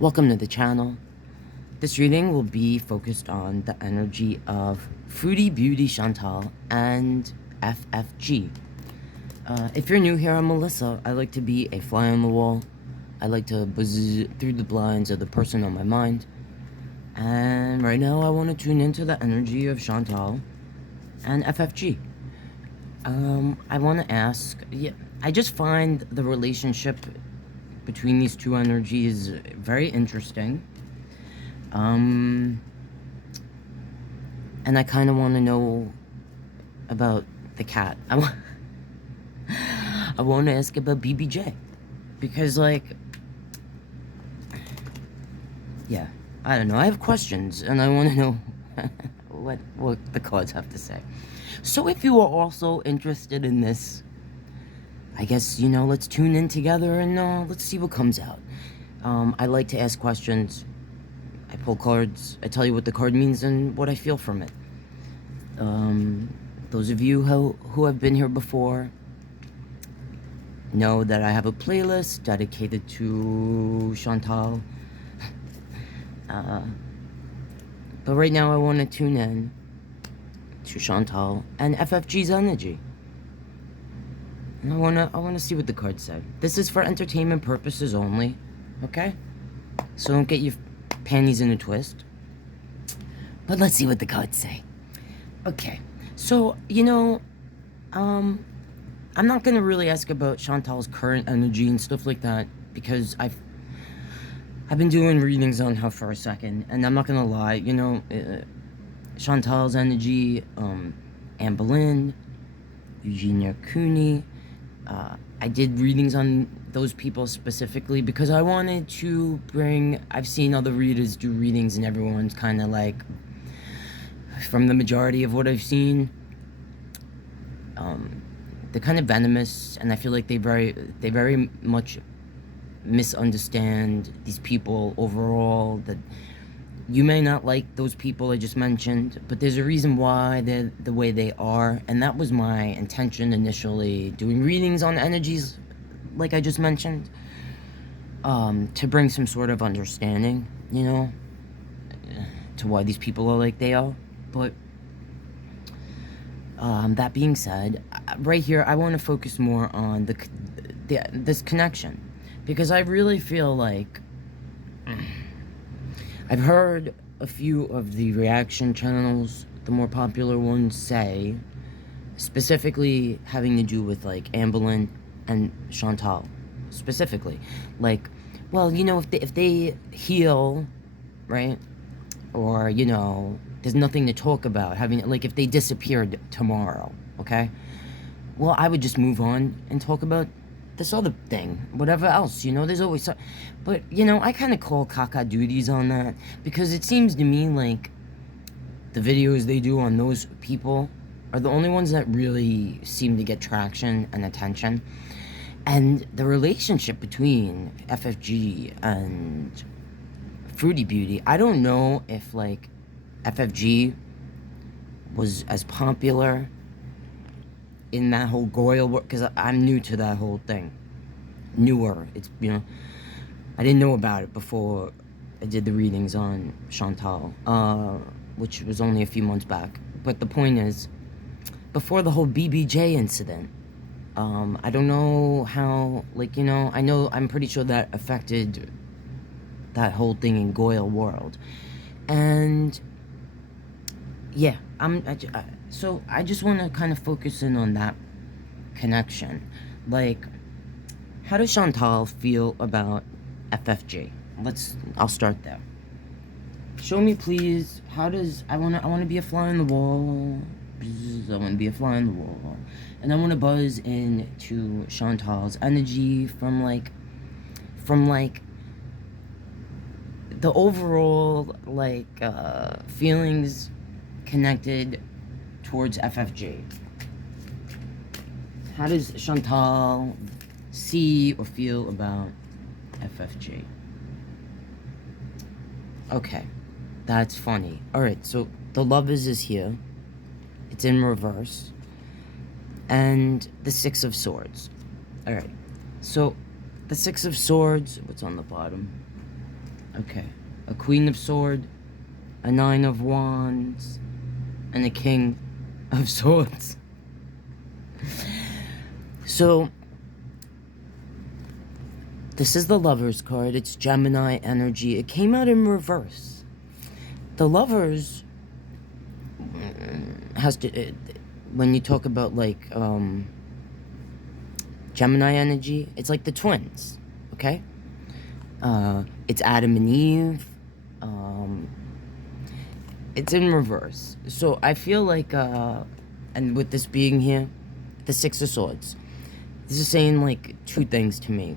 Welcome to the channel. This reading will be focused on the energy of Fruity Beauty Chantal and FFG. If you're new here, I'm Melissa. I like to be a fly on the wall. I like to buzz through the blinds of the person on my mind. And right now I want to tune into the energy of Chantal and FFG. I want to ask, I just find the relationship between these two energies very interesting. And I kind of want to know about the cat. I want to ask about BBJ. Because, like, yeah, I don't know. I have questions, and I want to know what the cards have to say. So if you are also interested in this, I guess, let's tune in together and let's see what comes out. I like to ask questions. I pull cards. I tell you what the card means and what I feel from it. Those of you who have been here before know that I have a playlist dedicated to Chantal. But right now I want to tune in to Chantal and FFG's energy. And I wanna see what the cards say. This is for entertainment purposes only, okay? So don't get your panties in a twist. But let's see what the cards say. Okay, so I'm not gonna really ask about Chantal's current energy and stuff like that because I've been doing readings on her for a second, and I'm not gonna lie. Chantal's energy, Anne Boleyn, Eugenia Cooney. I did readings on those people specifically because I wanted to bring... I've seen other readers do readings and everyone's kind of like, from the majority of what I've seen, they're kind of venomous, and I feel like they very much misunderstand these people overall. That you may not like those people I just mentioned, but there's a reason why they're the way they are, and that was my intention initially, doing readings on energies, like I just mentioned, to bring some sort of understanding, to why these people are like they are. But that being said, right here, I want to focus more on this connection, because I really feel like... I've heard a few of the reaction channels, the more popular ones, say, specifically having to do with, like, Anne Boleyn and Chantal, specifically. Like, well, if they heal, right, or, there's nothing to talk about, like, if they disappeared tomorrow, okay, well, I would just move on and talk about this other thing, whatever else, there's always so... But, I kind of call caca duties on that, because it seems to me like the videos they do on those people are the only ones that really seem to get traction and attention. And the relationship between FFG and Fruity Beauty, I don't know if, like, FFG was as popular in that whole Goyle work, because I'm new to that whole thing. Newer. It's, I didn't know about it before I did the readings on Chantal, which was only a few months back. But the point is, before the whole BBJ incident, I don't know how, like, I'm pretty sure that affected that whole thing in Goyle world. And yeah, so I just want to kind of focus in on that connection. Like, how does Chantal feel about FFG? I'll start there. Show me, please. How does... I want to be a fly on the wall. I want to be a fly on the wall. And I want to buzz into Chantal's energy from the overall, like, feelings connected towards FFG. How does Chantal see or feel about FFG? Okay, that's funny. Alright, so the Lovers is here. It's in reverse. And the Six of Swords. Alright, so the Six of Swords, what's on the bottom? Okay. A Queen of Swords, a Nine of Wands, and a King of Swords. So, this is the Lovers card. It's Gemini energy. It came out in reverse. The Lovers has to... when you talk about, like, Gemini energy, it's like the twins, okay? It's Adam and Eve. It's in reverse. So I feel like, and with this being here, the Six of Swords, this is saying, like, two things to me.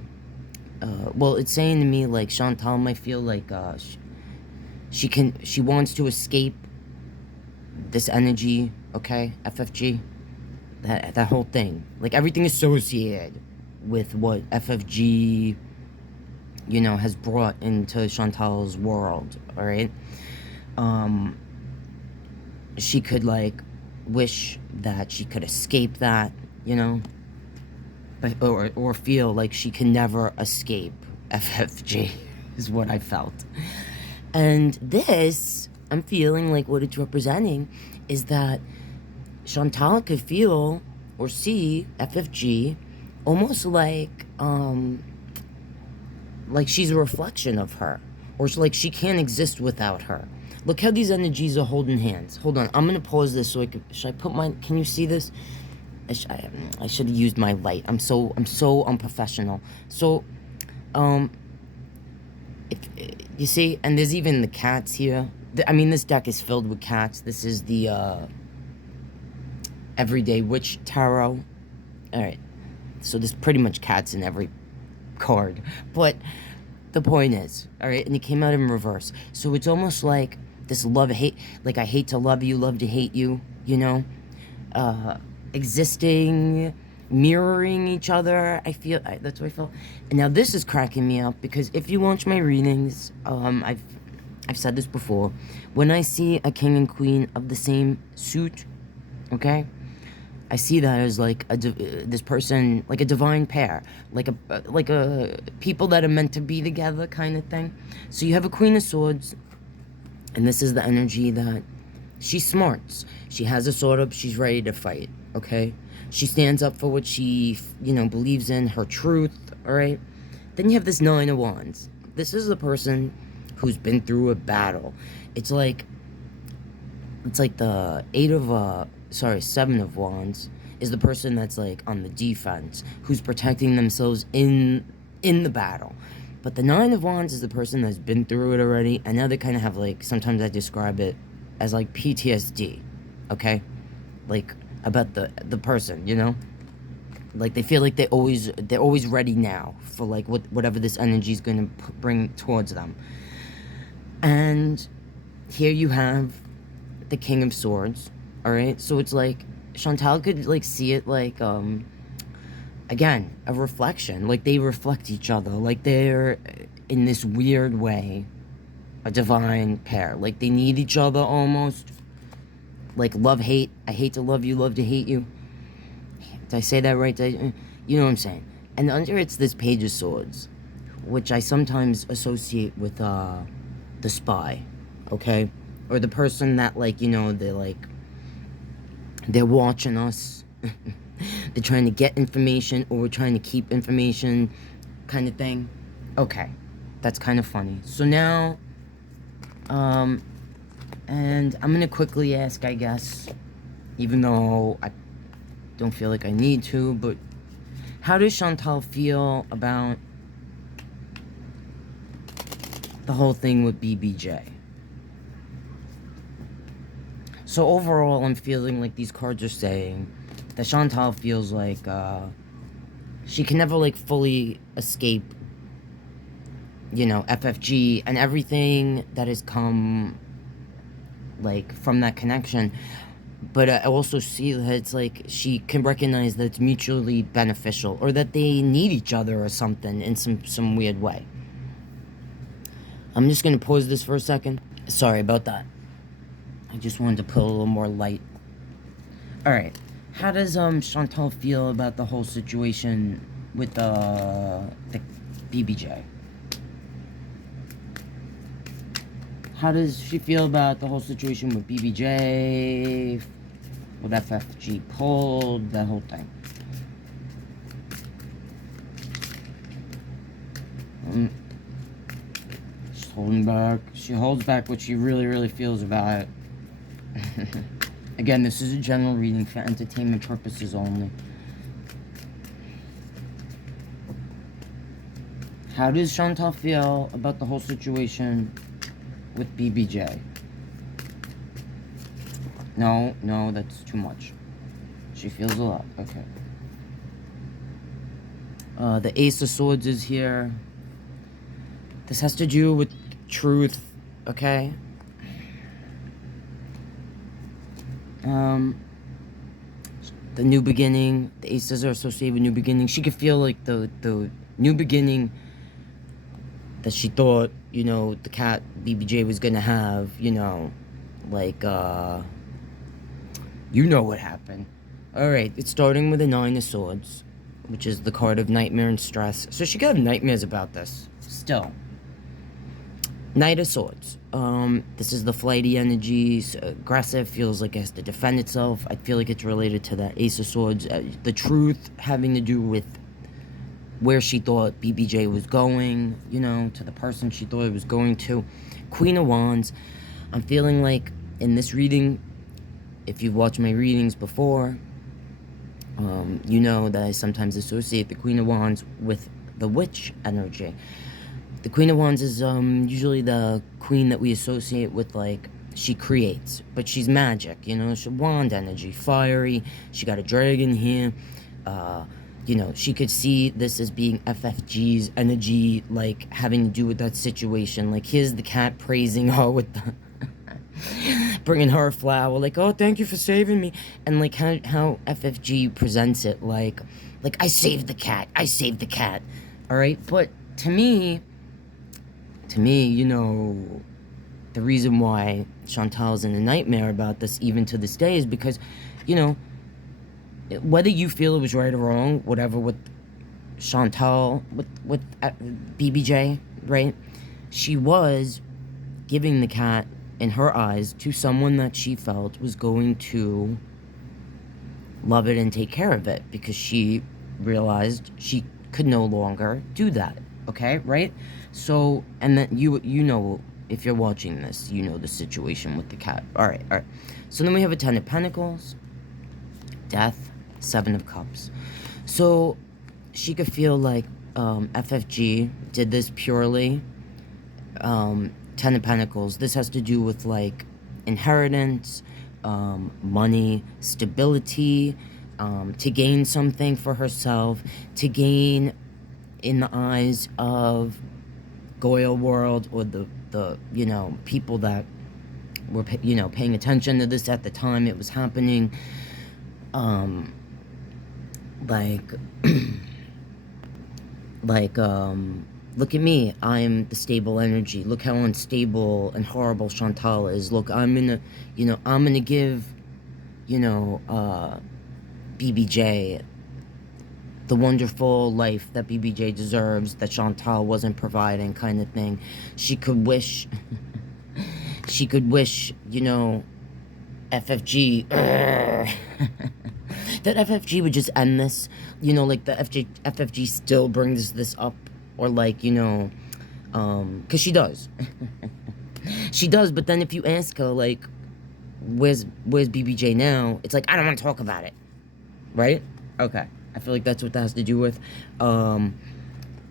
Well, it's saying to me, like, Chantal might feel like, she wants to escape this energy, okay? FFG. That whole thing. Like, everything associated with what FFG, you know, has brought into Chantal's world, alright? She could, like, wish that she could escape that, you know? But, or feel like she can never escape FFG, is what I felt. And this, I'm feeling like what it's representing is that Chantal could feel or see FFG almost like she's a reflection of her, or like she can't exist without her. Look how these energies are holding hands. Hold on, I'm gonna pause this so I could. Should I put my? Can you see this? I should have used my light. I'm so unprofessional. So, if you see, and there's even the cats here. I mean, this deck is filled with cats. This is the Everyday Witch Tarot. Alright. So there's pretty much cats in every card. But the point is, alright, and it came out in reverse. So it's almost like this love-hate, like I hate to love you, love to hate you, you know? Existing, mirroring each other. I feel, that's what I felt. And now this is cracking me up because if you watch my readings, I've said this before. When I see a king and queen of the same suit, okay? I see that as like this person, like a divine pair, like a people that are meant to be together kind of thing. So you have a Queen of Swords, and this is the energy that she's smart. She has a sword up. She's ready to fight. Okay, she stands up for what she, you know, believes in, her truth. All right. Then you have this Nine of Wands. This is the person who's been through a battle. It's like the Seven of Wands is the person that's like on the defense, who's protecting themselves in the battle. But the Nine of Wands is the person that's been through it already, and now they kind of have like, sometimes I describe it as like PTSD, okay? Like about the person, you know? Like they feel like they're always ready now for like whatever this energy is going to bring towards them. And here you have the King of Swords. All right, so it's like Chantal could like see it like again, a reflection. Like they reflect each other. Like they're in this weird way a divine pair. Like they need each other almost. Like love hate. I hate to love you, love to hate you. Did I say that right? You know what I'm saying? And under it's this Page of Swords, which I sometimes associate with the spy, okay, or the person that like, you know, they're watching us. They're trying to get information, or we're trying to keep information, kind of thing. Okay, that's kind of funny. So now, and I'm gonna quickly ask, I guess, even though I don't feel like I need to, but how does Chantal feel about the whole thing with BBJ? So overall, I'm feeling like these cards are saying that Chantal feels like she can never like fully escape, you know, FFG and everything that has come like from that connection. But I also see that it's like she can recognize that it's mutually beneficial, or that they need each other or something in some weird way. I'm just gonna pause this for a second. Sorry about that. I just wanted to put a little more light. Alright. How does Chantal feel about the whole situation with the BBJ? How does she feel about the whole situation with BBJ, with FFG pulled, that whole thing? She's holding back. She holds back what she really, really feels about it. Again, this is a general reading for entertainment purposes only. How does Chantal feel about the whole situation with BBJ? No, that's too much. She feels a lot. Okay. The Ace of Swords is here. This has to do with truth, okay? The new beginning. The Aces are associated with new beginning. She could feel like the new beginning that she thought, you know, the cat BBJ was gonna have, you know, like, you know what happened. Alright, it's starting with the Nine of Swords, which is the card of nightmare and stress. So she could have nightmares about this, still. Knight of Swords. This is the flighty energies, aggressive, feels like it has to defend itself. I feel like it's related to that Ace of Swords. The truth having to do with where she thought BBJ was going, you know, to the person she thought it was going to. Queen of Wands. I'm feeling like in this reading, if you've watched my readings before, you know that I sometimes associate the Queen of Wands with the witch energy. The Queen of Wands is usually the queen that we associate with, like, she creates, but she's magic, you know, she's wand energy, fiery, she got a dragon here, you know, she could see this as being FFG's energy, like, having to do with that situation, like, here's the cat praising her with the, bringing her a flower, like, oh, thank you for saving me, and, like, how FFG presents it, like, I saved the cat, alright, but to me, you know, the reason why Chantal's in a nightmare about this, even to this day, is because, you know, whether you feel it was right or wrong, whatever with Chantal, with BBJ, right? She was giving the cat, in her eyes, to someone that she felt was going to love it and take care of it, because she realized she could no longer do that, okay, right? So, and then you know, if you're watching this, you know the situation with the cat. Alright. So then we have a Ten of Pentacles, Death, Seven of Cups. So she could feel like FFG did this purely. Ten of Pentacles, this has to do with, like, inheritance, money, stability, to gain something for herself, to gain in the eyes of Goyle world, or the you know, people that were, you know, paying attention to this at the time it was happening, look at me, I'm the stable energy, look how unstable and horrible Chantal is, look, I'm gonna give, you know, BBJ the wonderful life that BBJ deserves, that Chantal wasn't providing, kind of thing. She could wish, you know, FFG, that FFG would just end this, you know, like the FFG still brings this up, or, like, you know, because she does. She does, but then if you ask her, like, where's BBJ now, it's like, I don't want to talk about it, right? Okay. I feel like that's what that has to do with. And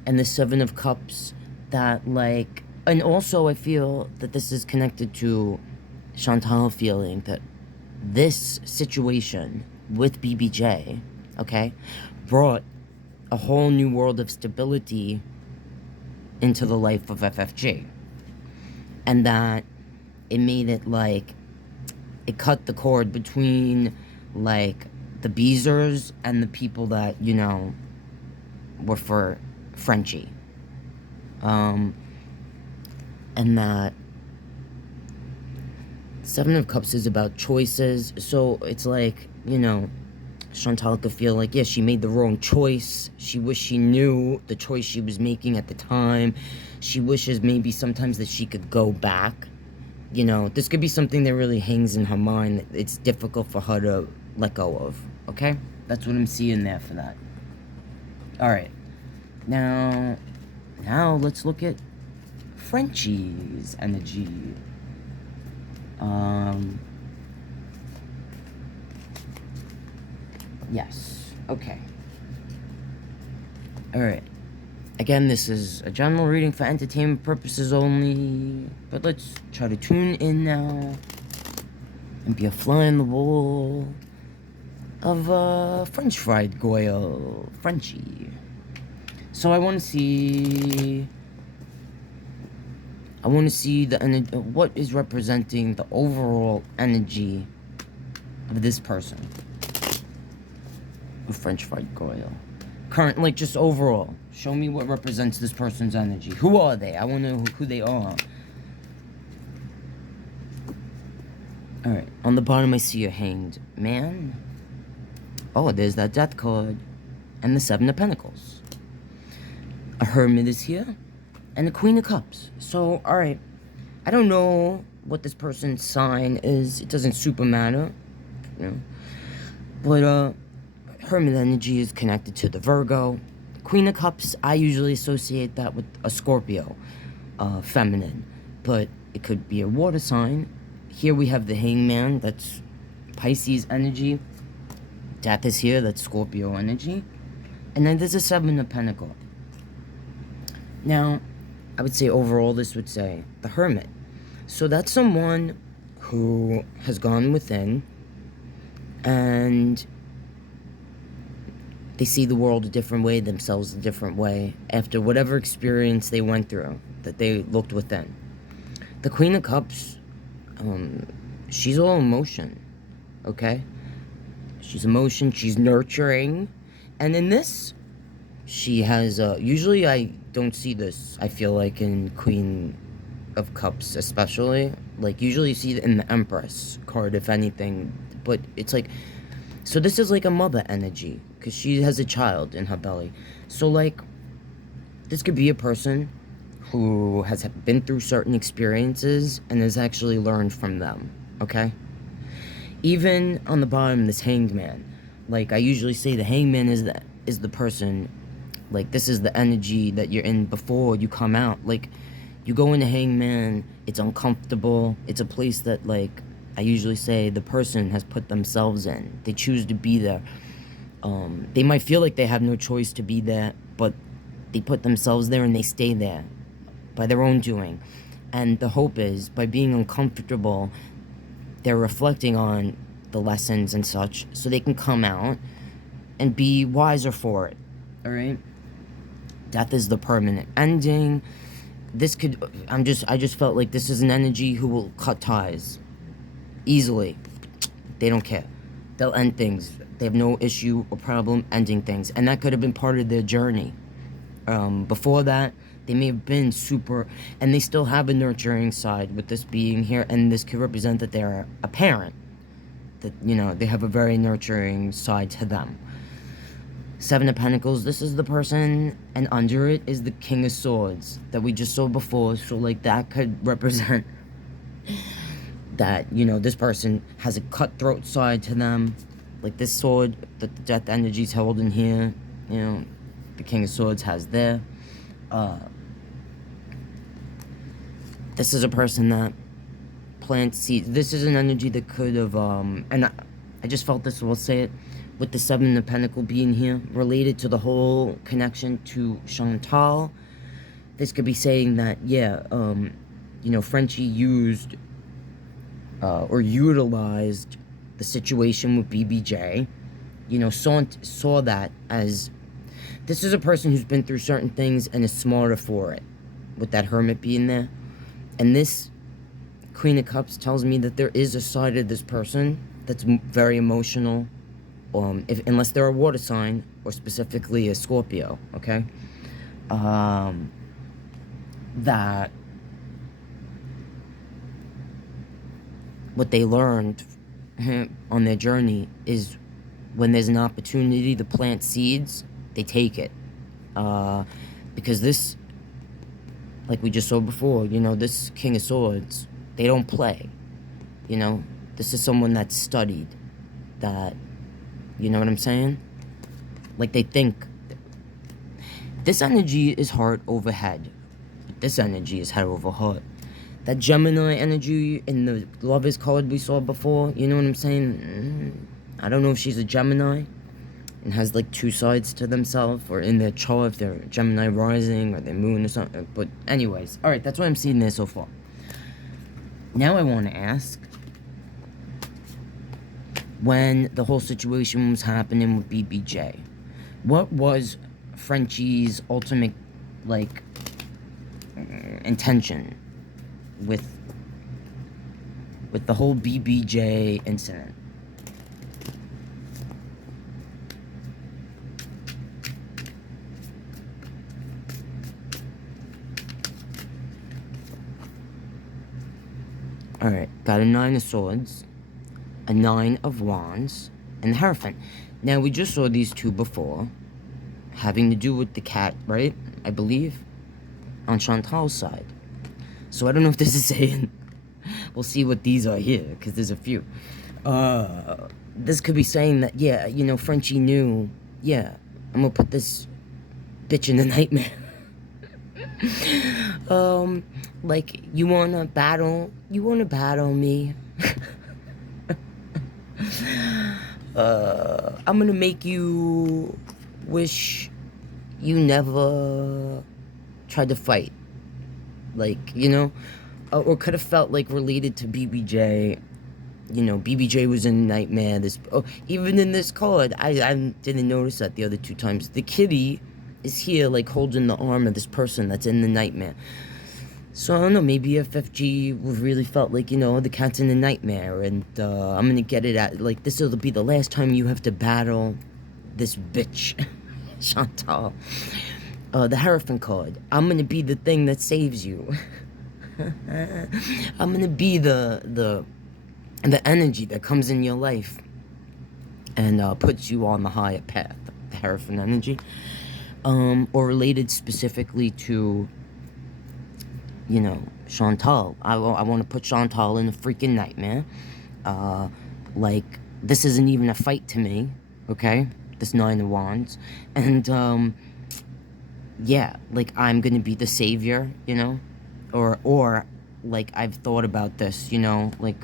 the Seven of Cups, that, like, and also I feel that this is connected to Chantal feeling that this situation with BBJ, okay, brought a whole new world of stability into the life of FFG. And that it made it, like, it cut the cord between, like, the Beezers and the people that, you know, were for Frenchie. And that Seven of Cups is about choices. So it's like, you know, Chantal could feel like, yeah, she made the wrong choice. She wished she knew the choice she was making at the time. She wishes maybe sometimes that she could go back you know, this could be something that really hangs in her mind. It's difficult for her to let go of, okay? That's what I'm seeing there for that. Alright. Now let's look at Frenchie's energy. Yes. Okay. Alright. Again, this is a general reading for entertainment purposes only. But let's try to tune in now. And be a fly in the wall of French fried Goyle. Frenchie. So I want to see the energy, what is representing the overall energy of this person. With French fried Goyle. Current, like, just overall. Show me what represents this person's energy. Who are they? I want to know who they are. Alright, on the bottom I see a hanged man. Oh, there's that death card. And the Seven of Pentacles. A hermit is here. And the Queen of Cups. So, alright. I don't know what this person's sign is. It doesn't super matter. You know. But, hermit energy is connected to the Virgo. Queen of Cups, I usually associate that with a Scorpio. Feminine. But it could be a water sign. Here we have the Hangman. That's Pisces energy. Death is here. That's Scorpio energy. And then there's a Seven of Pentacles. Now, I would say overall this would say the Hermit. So that's someone who has gone within and they see the world a different way, themselves a different way, after whatever experience they went through, that they looked within. The Queen of Cups, she's all emotion, okay? She's emotion, she's nurturing, and in this, she has, usually I don't see this, I feel like, in Queen of Cups especially. Like, usually you see it in the Empress card, if anything, but it's like, so this is like a mother energy, because she has a child in her belly. So, like, this could be a person who has been through certain experiences and has actually learned from them, okay? Even on the bottom, this Hanged Man. Like, I usually say the Hanged Man is the person, like, this is the energy that you're in before you come out. Like, you go into Hanged Man, it's uncomfortable, it's a place that, like, I usually say the person has put themselves in. They choose to be there. They might feel like they have no choice to be there, but they put themselves there and they stay there by their own doing. And the hope is, by being uncomfortable, they're reflecting on the lessons and such, so they can come out and be wiser for it. Alright? Death is the permanent ending. This could, I just felt like this is an energy who will cut ties. Easily. They don't care. They'll end things. They have no issue or problem ending things. And that could have been part of their journey. Before that, they may have been super, and they still have a nurturing side with this being here, and this could represent that they're a parent. That, you know, they have a very nurturing side to them. Seven of Pentacles, this is the person, and under it is the King of Swords that we just saw before. So, like, that could represent that, you know, this person has a cutthroat side to them. Like this sword that the death energy's holding here, you know, the King of Swords has there. This is a person that plants seeds. This is an energy that could have, and I just felt this, so I'll say it, with the Seven of Pentacles being here, related to the whole connection to Chantal. This could be saying that, yeah, you know, Frenchie used, or utilized the situation with BBJ, you know, saw that as, this is a person who's been through certain things and is smarter for it, with that Hermit being there. And this Queen of Cups tells me that there is a side of this person that's very emotional, unless they're a water sign, or specifically a Scorpio, okay? That what they learned on their journey is when there's an opportunity to plant seeds, they take it. Because this, like we just saw before, you know, this King of Swords, They don't play. You know, this is someone that's studied, that, you know what I'm saying? Like, they think. This energy is heart over head. This energy is head over heart. That Gemini energy in the Lovers card we saw before, you know what I'm saying? I don't know if she's a Gemini and has like two sides to themselves, or in their chart if they're Gemini rising or their moon or something. But anyways, alright, that's what I'm seeing there so far. Now I want to ask, when the whole situation was happening with BBJ, what was Frenchie's ultimate, like, intention with the whole BBJ incident? Alright, got a 9 of Swords, a 9 of Wands, and the Hierophant. Now, we just saw these two before, having to do with the cat, right? I believe, on Chantal's side. So I don't know if this is saying, we'll see what these are here, because there's a few. This could be saying that, yeah, you know, Frenchie knew, yeah, I'm gonna put this bitch in a nightmare. Like, you wanna battle me? I'm gonna make you wish you never tried to fight. Like, you know, or could have felt like related to BBJ. You know, BBJ was in a nightmare. Even in this card, I didn't notice that the other two times. The kitty is here, like, holding the arm of this person that's in the nightmare. So, I don't know, maybe FFG really felt like, you know, the cat's in a nightmare, and I'm gonna get it at, like, this will be the last time you have to battle this bitch, Chantal. The Hierophant card. I'm gonna be the thing that saves you. I'm gonna be the energy that comes in your life and puts you on the higher path. The Hierophant energy. Or related specifically to, you know, Chantal. I want to put Chantal in a freaking nightmare. Like, this isn't even a fight to me, okay? This 9 of Wands. And, yeah, like, I'm gonna be the savior, you know? Or, like, I've thought about this, you know? Like,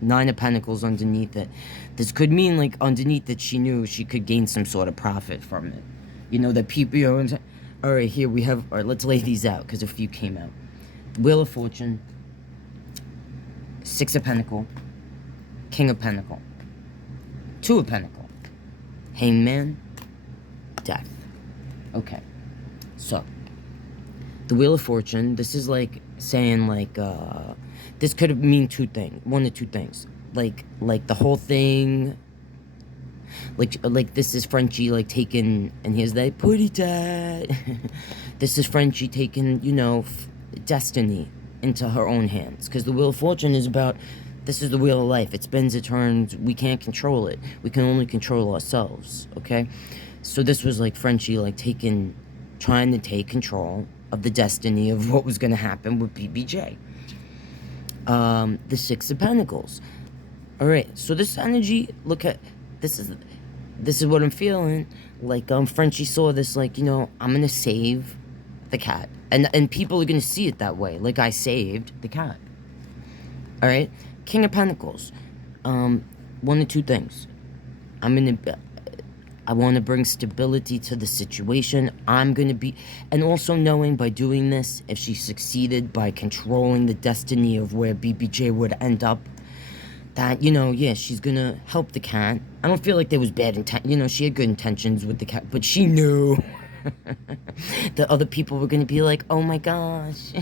9 of Pentacles underneath it. This could mean, like, underneath it, she knew she could gain some sort of profit from it. You know, that people, you know, alright, here we have, alright, let's lay these out, because a few came out. Wheel of Fortune, 6 of Pentacle, King of Pentacle, 2 of Pentacle, Hangman, Death. Okay, so, the Wheel of Fortune, this is like saying, like, this could mean one of two things. Like the whole thing, like this is Frenchie, like, taking, and here's that putty tat. This is Frenchie taking, you know, destiny into her own hands, because the Wheel of Fortune is about, this is the wheel of life. It spins, it turns. We can't control it. We can only control ourselves, okay? So this was like Frenchie, like, trying to take control of the destiny of what was going to happen with BBJ. The 6 of Pentacles. Alright, so this energy, look at, this is what I'm feeling. Like, Frenchie saw this, like, you know, I'm going to save the cat. And people are going to see it that way. Like, I saved the cat. Alright? King of Pentacles. One of two things. I want to bring stability to the situation. I'm going to be... And also knowing by doing this, if she succeeded by controlling the destiny of where BBJ would end up, that, you know, yeah, she's going to help the cat. I don't feel like there was bad intent. You know, she had good intentions with the cat, but she knew that other people were going to be like, oh my gosh.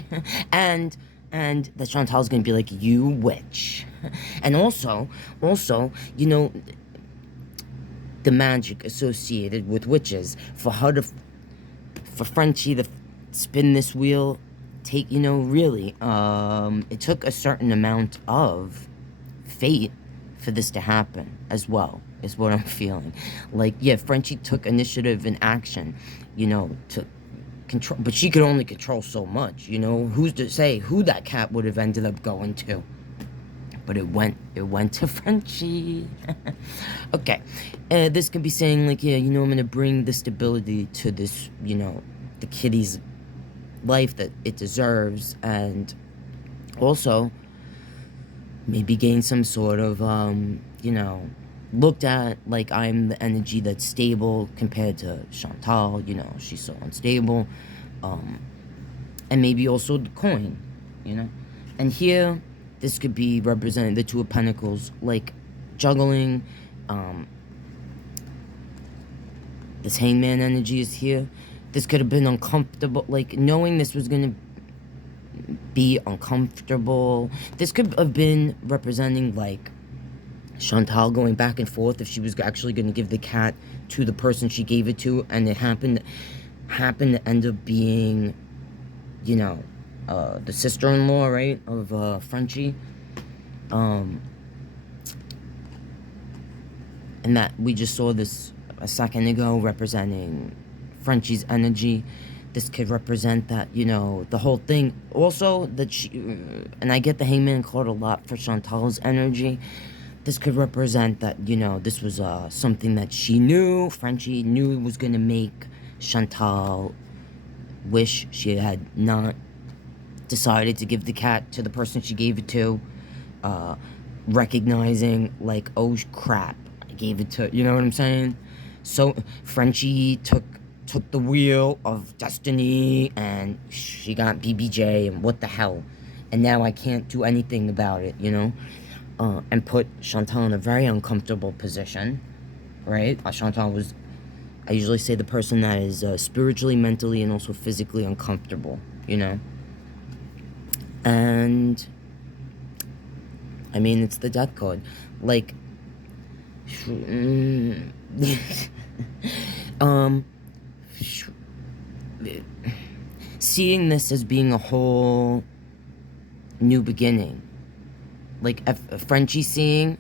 and that Chantal's going to be like, you witch. And also, you know, the magic associated with witches, for Frenchie to spin this wheel, you know, really, it took a certain amount of fate for this to happen as well, is what I'm feeling. Like, yeah, Frenchie took initiative and action, you know, control, but she could only control so much, you know? Who's to say who that cat would have ended up going to? But it went to Frenchie. Okay. This could be saying, like, yeah, you know, I'm going to bring the stability to this, you know, the kitty's life that it deserves. And also, maybe gain some sort of, you know, looked at like I'm the energy that's stable compared to Chantal. You know, she's so unstable. And maybe also the coin, you know. And here, this could be representing the Two of Pentacles, like juggling. This Hangman energy is here. This could have been uncomfortable, like knowing this was going to be uncomfortable. This could have been representing like Chantal going back and forth if she was actually going to give the cat to the person she gave it to, and it happened to end up being, you know, the sister-in-law, right, of Frenchie. And that we just saw this a second ago representing Frenchie's energy. This could represent that, you know, the whole thing. Also, that she, and I get the Hangman card a lot for Chantal's energy. This could represent that, you know, this was something that she knew, Frenchie knew was going to make Chantal wish she had not decided to give the cat to the person she gave it to. Recognizing, like, oh crap, I gave it to, you know what I'm saying? So Frenchie took the wheel of destiny, and she got BBJ, and what the hell? And now I can't do anything about it, you know? And put Chantal in a very uncomfortable position, right? Chantal was, I usually say, the person that is spiritually, mentally, and also physically uncomfortable, you know? And, I mean, it's the death card. Like, seeing this as being a whole new beginning. Like, Frenchie seeing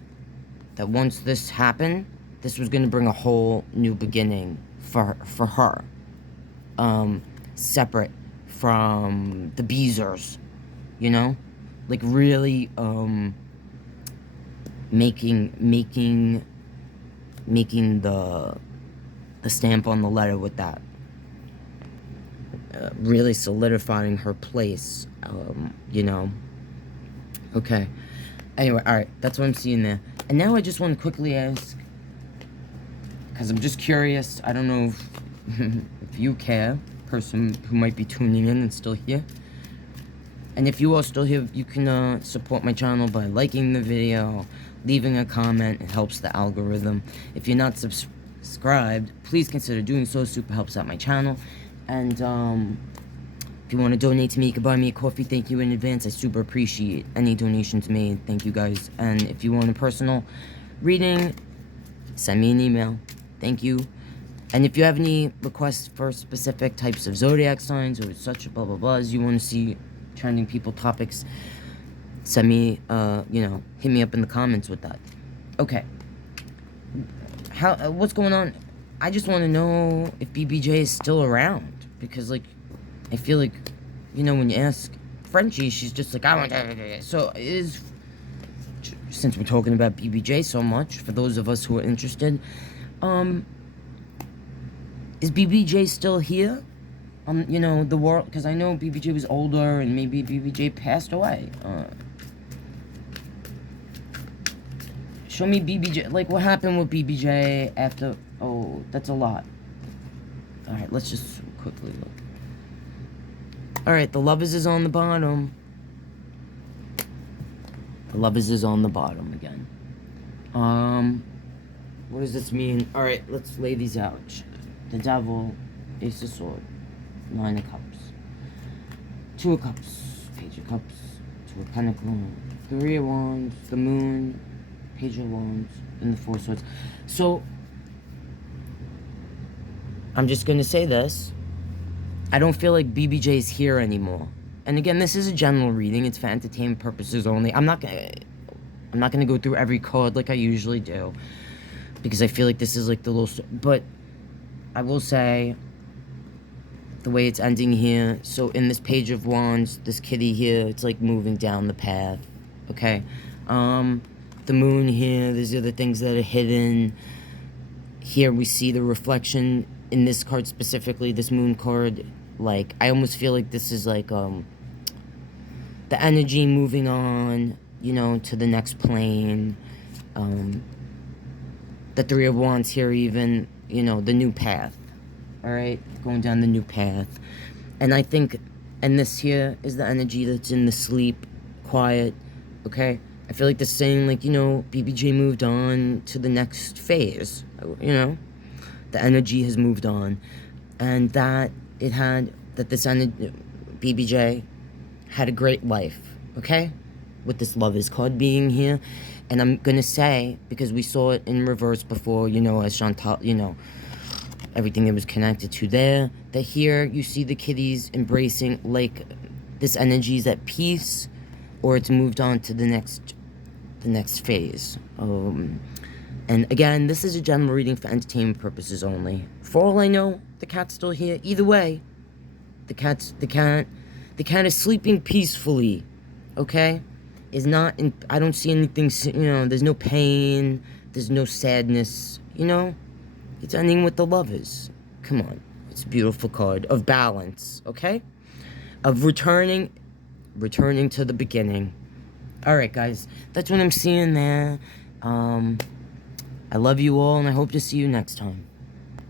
that once this happened, this was going to bring a whole new beginning for her. Separate from the Beezers, you know? Like, really, making the stamp on the letter with that. Really solidifying her place, you know? Okay. Anyway, alright, that's what I'm seeing there. And now I just want to quickly ask, because I'm just curious, I don't know if you care, person who might be tuning in and still here. And if you are still here, you can support my channel by liking the video, leaving a comment. It helps the algorithm. If you're not subscribed, please consider doing so. Super helps out my channel. And if you want to donate to me, you can buy me a coffee. Thank you in advance. I super appreciate any donations made. Thank you guys. And if you want a personal reading, send me an email. Thank you. And if you have any requests for specific types of zodiac signs or such blah blah blahs you want to see trending people topics, send me, you know, hit me up in the comments with that. Okay. What's going on? I just want to know if BBJ is still around, because, like, I feel like, you know, when you ask Frenchie, she's just like, I want to. So, since we're talking about BBJ so much, for those of us who are interested, is BBJ still here? You know, the world, because I know BBJ was older, and maybe BBJ passed away. Show me BBJ, like, what happened with BBJ after, oh, that's a lot. Alright, let's just quickly look. Alright, the Lovers is on the bottom. The Lovers is on the bottom again. What does this mean? Alright, let's lay these out. The Devil, Ace of Swords, Nine of Cups, Two of Cups, Page of Cups, Two of Pentacles, Three of Wands, the Moon, Page of Wands, and the Four of Swords. So, I'm just going to say this. I don't feel like BBJ is here anymore. And again, this is a general reading. It's for entertainment purposes only. I'm not gonna go through every card like I usually do, because I feel like this is like the little. But I will say the way it's ending here. So in this Page of Wands, this kitty here, it's like moving down the path, okay? The moon here, these are the things that are hidden. Here we see the reflection in this card specifically, this moon card. Like, I almost feel like this is like, the energy moving on, you know, to the next plane. The Three of Wands here even, you know, the new path. Alright? Going down the new path. And I think, and this here is the energy that's in the sleep, quiet, okay? I feel like this saying, like, you know, BBJ moved on to the next phase, you know? The energy has moved on. And that it had, that this energy, BBJ had a great life, okay? With this Lovers card being here. And I'm gonna say, because we saw it in reverse before, you know, as Chantal, you know, everything that was connected to there, that here you see the kitties embracing, like, this energy is at peace, or it's moved on to the next phase. And again, this is a general reading for entertainment purposes only. For all I know, the cat's still here. Either way, the cat is sleeping peacefully, okay? Is not in, I don't see anything, you know, there's no pain, there's no sadness, you know? It's ending with the Lovers. Come on. It's a beautiful card of balance, okay? Of returning to the beginning. Alright, guys. That's what I'm seeing there. I love you all, and I hope to see you next time.